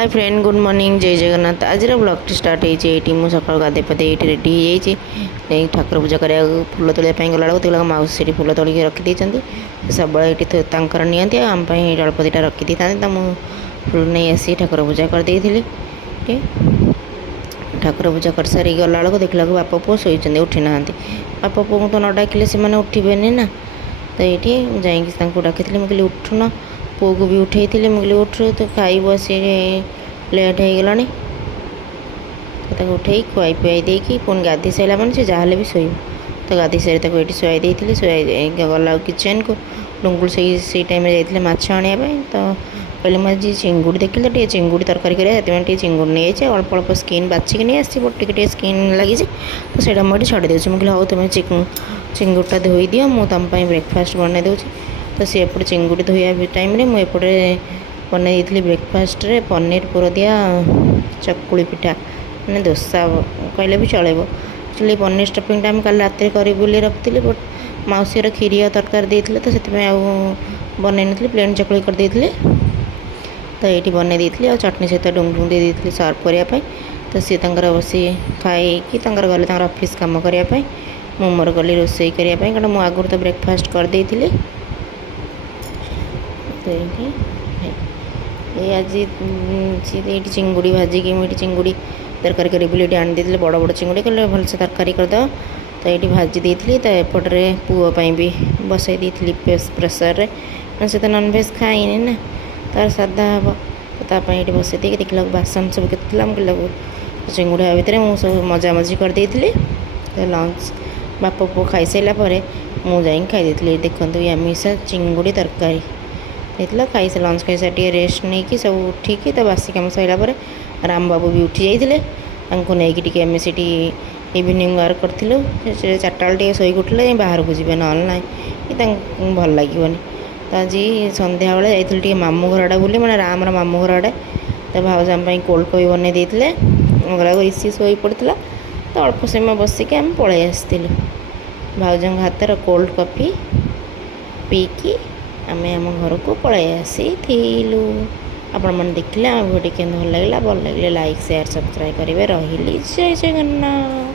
Hi friend good morning जय जगन्नाथ आज blog T start होती मुझे सकाल गाधे पाधे ये रेडी हो ठाकुर पूजा करा फूल तोड़ा गला बेलू मौसी से फूल तोलिक रखी सब ये नि आम अल्प दुटा रखी था फूल नहीं आसी ठाकुर पूजा करदे ठाकुर पूजा कर सारी गला बेलू देखला बापा पुओ शोचे उठी ना बापा पुओ को तो न डाकिले से उठे ना तो ये जाकि डाकी मुझे उठुन पुओ को भी उठे थे मुझे उठ तो खाइब सी लेट हो गला तो उठे खुआई पुआई देकी पुणी गाधी सारा मैंने से जहाँ भी शोब तो गाधी सारी ये शुआई देती शुआई गला किचेन को डुंगुल से टाइम जाते माछ आने तो कहले मुझे चिंगुड़ी देखिए तो चिंगुड़ी तरकारी करें चिंगुड़ी नहीं जाए अल्प अल्प स्किन बाचिक नहीं आसी टे स्किन लगी तो सहीटा मुझे छाड़ी दूसरी मुझे हाँ तुम चिंगुड़ीटा धोई दि मुझे ब्रेकफास्ट बनई दूँ तो सी एपटे चिंगुड़ी धोया टाइम मुझे बनई दी ब्रेकफास्ट रे पनीर पुर दिया चकुली पिठा मैंने दोसा कहले भी चलो एक्चुअली पनीर स्टफिंग टाइम कल रात करी रखी बट मौसी खीरी और तरकारी देते तो से बनई नी प्लेन चकुली कर देती तो ये बनई दी और चटनी सहित डुंगडुंग दे दी सर्व करने तो सी बसी खाई गले ऑफिस काम करने मु मोर गली रोसई करने कारण मुझे आगुरी तो ब्रेकफास्ट कर दे तो ये आज ये चिंगुड़ी भाजिकी मुझे चिंगुड़ी तरकारी करी आनी देते बड़ बड़ चिंगुड़ी कहले भलसे तरकारी करदे तो ये भाजी देती तो एपटे पुओं भी बसई दी प्रेसर से तो नॉनभेज खाइनि ना तार साधा हम तो ये बसई दी देखला बासन सब के मुझे चिंगुड़ी भितर मुझे सब मजा मजी करदे तो लंच बाप पुओ खाई सारापर मुझे खाई देखते आमिषा चिंगुड़ी तरकारी देता खाई लंच खाई सारे रेस्ट नहीं कि सब उठिकी तो बासी कम सरापर राम बाबू भी उठी जाते नहीं आम से इवनिंग वार्क करूँ चार्टा बेल शोक उठे बाहर को जी ना ना कि भल लगे तो आज सन्ध्या बेले जाइए मामू घर आड़े बुले मैंने राम मामू घर आड़े तो भाज आम कोल्ड कफी बनई देते गला ऋषि शो पड़ता तो अल्प समय बसिक आम पलि आसलु भाज हाथ कोल्ड कफी पीकी आम आम घर को पलि आसी आपण मैंने देखिले भिडियो के भल लगे लाइक शेयर सब्सक्राइब करेंगे रही जय जगन्नाथ।